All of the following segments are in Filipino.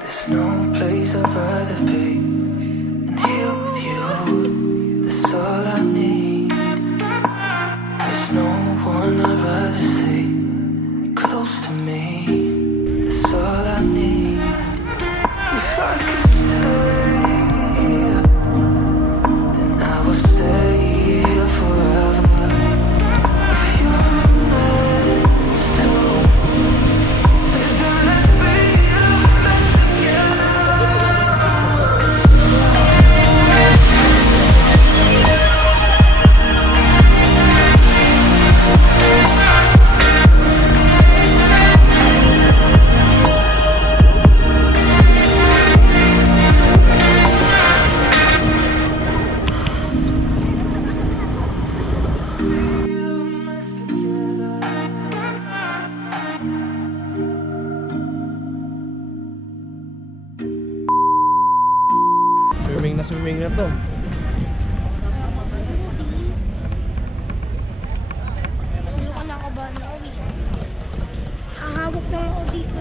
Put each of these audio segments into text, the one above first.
There's no place I'd rather be than here with you. That's all I need. There's no one I'd rather see close to me. That's all I need. If I could stay, then I will stay here forever. If you're meant to, then let's be a mess together. Swimming na to. Sino ka na ba na uwi? Hahawak na ako dito.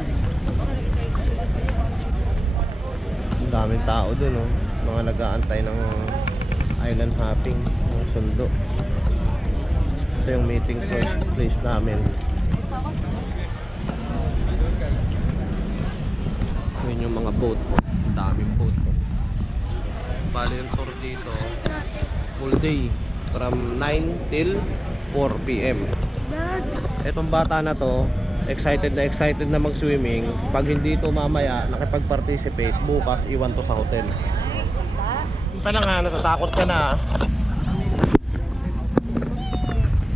Ang daming tao dun, oh. Mga nag-aantay ng island hopping, ng sundo. Ito yung meeting place namin. Yun yung mga boat. Ang daming boat, oh. Bali yung tour dito full day from 9 till 4 PM. Etong bata na to excited na mag-swimming. Pag hindi to mamaya nakipag-participate, bukas iwan to sa hotel. Pa na nga, natatakot ka na.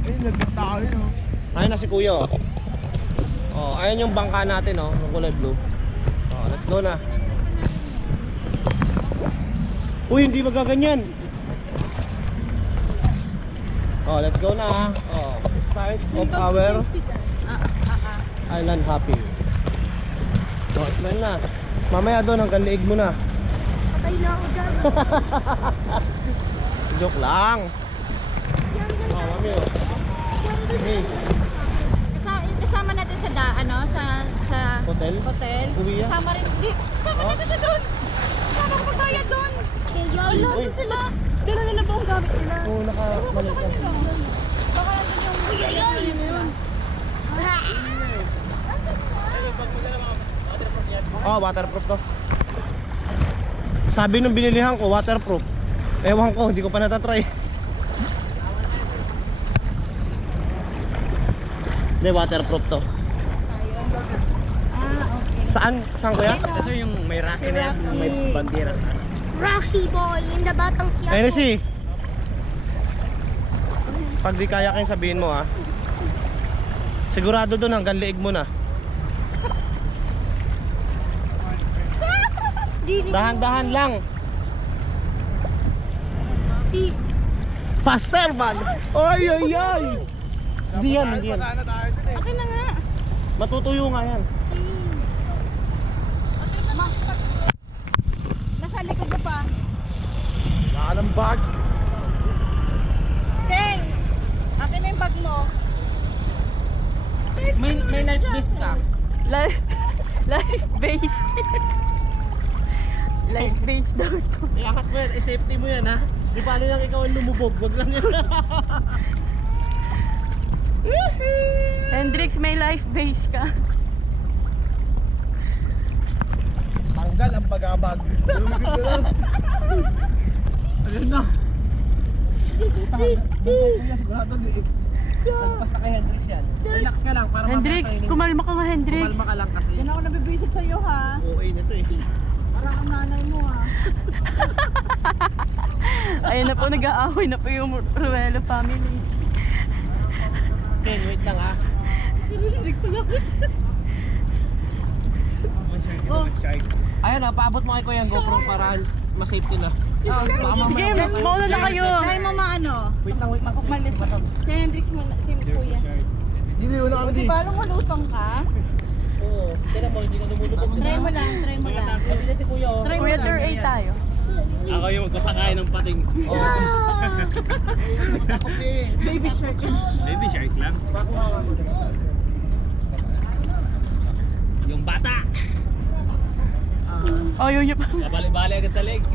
Ayun, nagkasta ako yun. Ayun na si Kuya, oh. Oh, ayun yung bangka natin, oh, ng kulay blue. Oh, let's go na. Uy, hindi magaganyan. Oh, let's go na. Oh, start of our island hopping. Oh, smile na. Mamaya doon hanggang liig mo na. Patay na ako dyan. Joke lang. Oh, mami, oh. Hey, Kasama natin sa sa hotel? hotel. Uwi yan? Kasama rin. Hindi, kasama natin siya doon. Kasama ko magbayad doon. Wala Uy. na sila. Dala nila ba ang gamit nila? Oo, nakamalit ka. Baka nandun yung buyay na yun. Oh, waterproof to. Sabi nung binilihan ko, waterproof. Ewan ko, hindi ko pa natatry. Hindi, waterproof to. Saan? Saan ko yan? Ito yung may racket na yan, may bandera. Rocky boy, in the batang Ayun na si. Pag di kaya kayong sabihin mo, ah. Sigurado doon hanggang liig mo na. Dahan-dahan lang. Faster man. Ay ay ay. Hindi yan, hindi yan. Okay na nga. Matutuyo nga yan. Nasa likod na pa. Wala ng bag. Teng! Akin na yung bag mo. May life vest ka. Life base. Life base daw ito. Iangat mo yan, safety mo yan ha. Di paano lang ikaw ang lumubog, wag lang yan. Hendrix, may life base ka. Tanggal ang pag-abag. Ayun na. Kuya, sigurado lagpas na kay Hendrix yan. Relax ka lang para Hendrix, kumalma ka nga Hendrix. Kumalma ka lang kasi. Yan ako nabibisit sa'yo ha. OA na to eh. Parang ang nanay mo ha. Ayun na po, nag-aaway na po yung Ruelo family. Ken, wait lang ha. Narinig ko lang ako dyan. Oh. Ayun na, paabot mo kay Kuya ang GoPro para mas-safety na. Sige, mauna na kayo. Kaya mo maano? Wait lang, wait lang. Umalis. Si Hendrix muna, si Kuya. Hindi, wala kami Di di. ba malutong ka? Oo. Tignan mo, hindi ka lumulubog. Try mo lang, try mo lang. Hindi na si Kuya. Oh. Try mo Kuya, lang. tur A tayo. Ako yung magpapakain ng pating. Baby shark. Baby shark lang. Yung bata. Oh, yun yun. Bali-bali agad sa leg.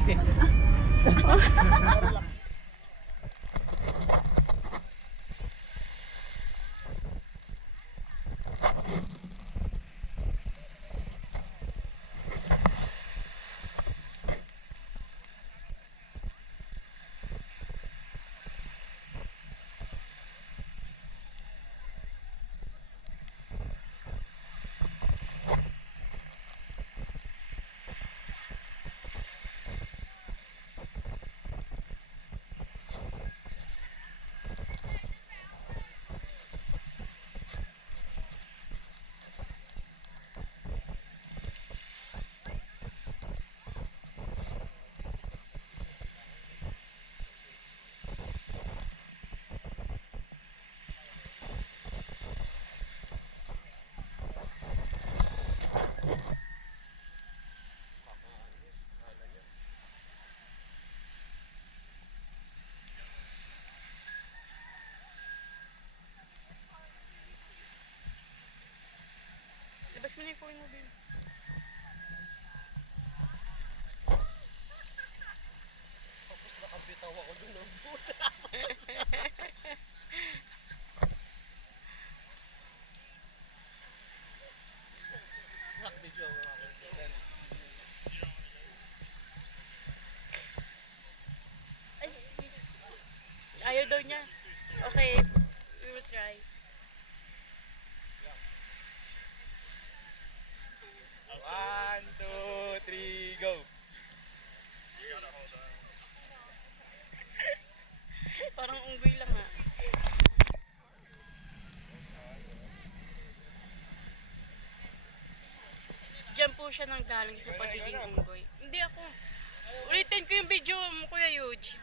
Labas mo na yung phone mo, Bill. Nakabitaw ako dun. Nakabidyo ako. Ay, ayaw daw niya. Okay, we will try. One, two, three, go. Parang unggoy lang ah. Diyan po siya nang galing sa pagiging unggoy. Hindi ako. Ulitin ko yung video mo, Kuya Yuji.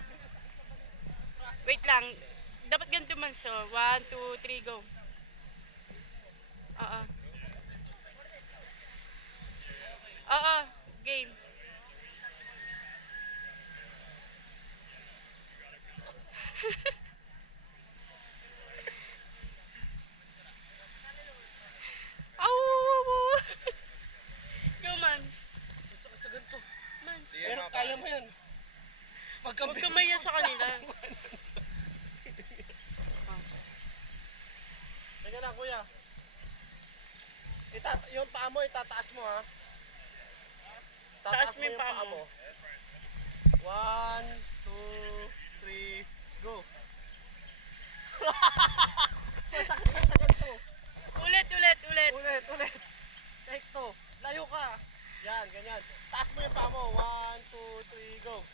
Wait lang. Dapat ganito man so. 1, 2, 3, go. Oo. Oo. Game. Au! Go, Mans. Sakit sa ganito. Mans. Pero kaya mo yan. Huwag kamaya sa kanila. Teka lang, Kuya. Yung paa mo, itataas mo ha. Taas mo yung paa mo. 1, 2, 3, go. Masakit na sa ganito. Ulit. Ulit. Take 2. Layo ka. Yan, ganyan. Taas mo yung paa mo. 1, 2, 3, go.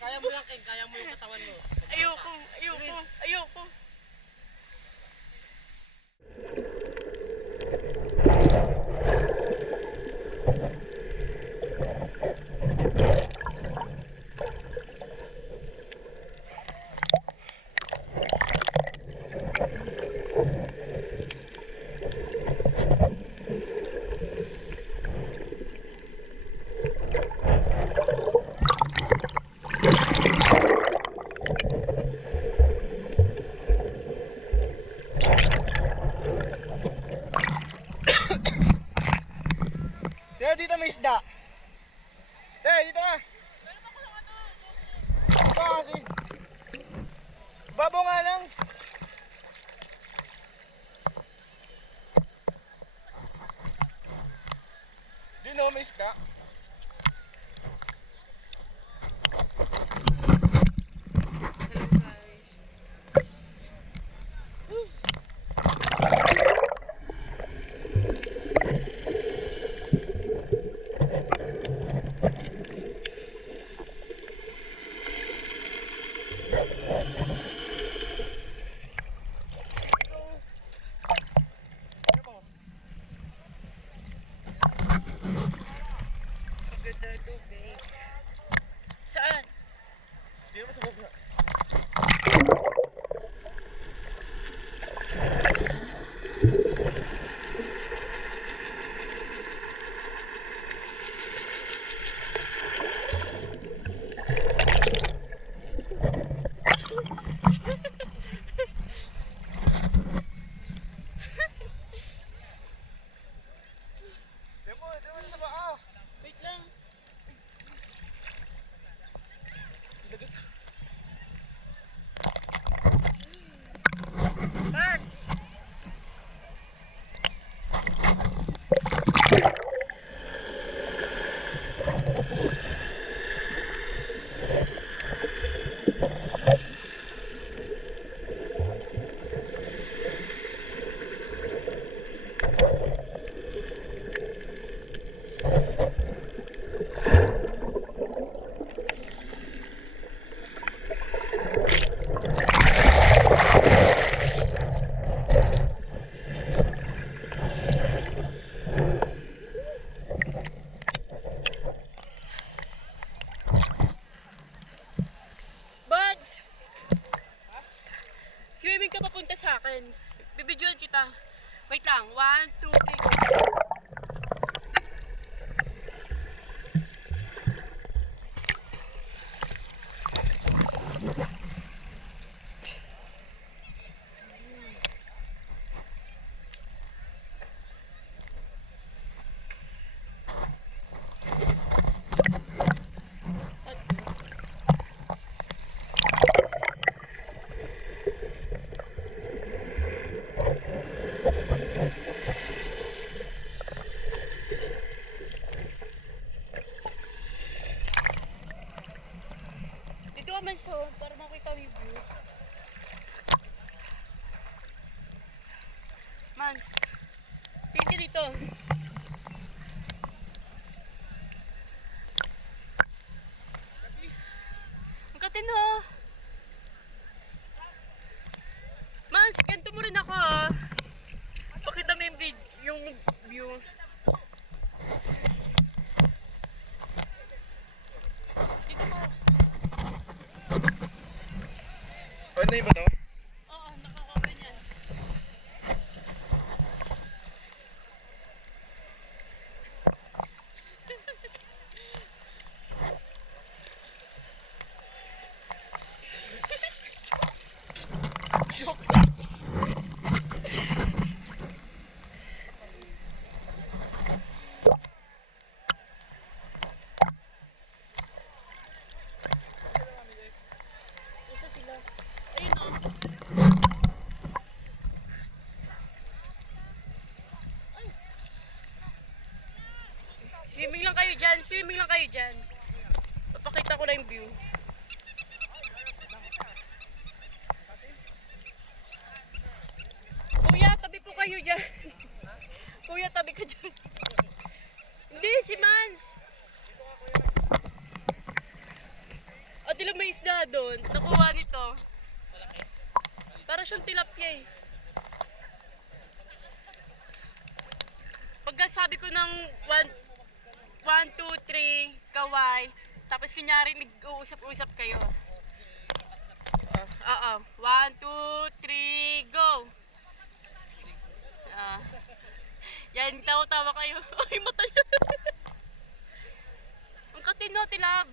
Kaya mo yan, King. Kaya mo yung katawan mo. Ayoko. Kaya dito may isda. Dito ka. Ito kasi. Babo nga lang. Dito may isda. Hello guys. Bibidyoan kita. Wait lang. 1, 2, 3, go. Dito ka man so, para makita mo yung view. Mans, tingin ka dito. Ang katino. Mans, ganito mo rin ako ah. Pakita mo yung view. Dito mo. Ano yung ba to? Oo, nakakover niyan. Isa sila. Ayun o. Swimming lang kayo dyan. Swimming lang kayo dyan. Papakita ko lang yung view. Kuya, tabi po kayo dyan. Kuya, tabi ka dyan. Hindi, si Mans. O, tila may isda doon. Nakuha nito. Para siyang tilapia eh. Pagka sabi ko ng 1, 2, 3, kaway. Tapos kunyari nag-uusap-usap kayo. Oo. 1, 2, 3, go! Yan, tawa-tawa kayo. Ay, mata niya. Ang katino, tilab.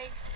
Bye!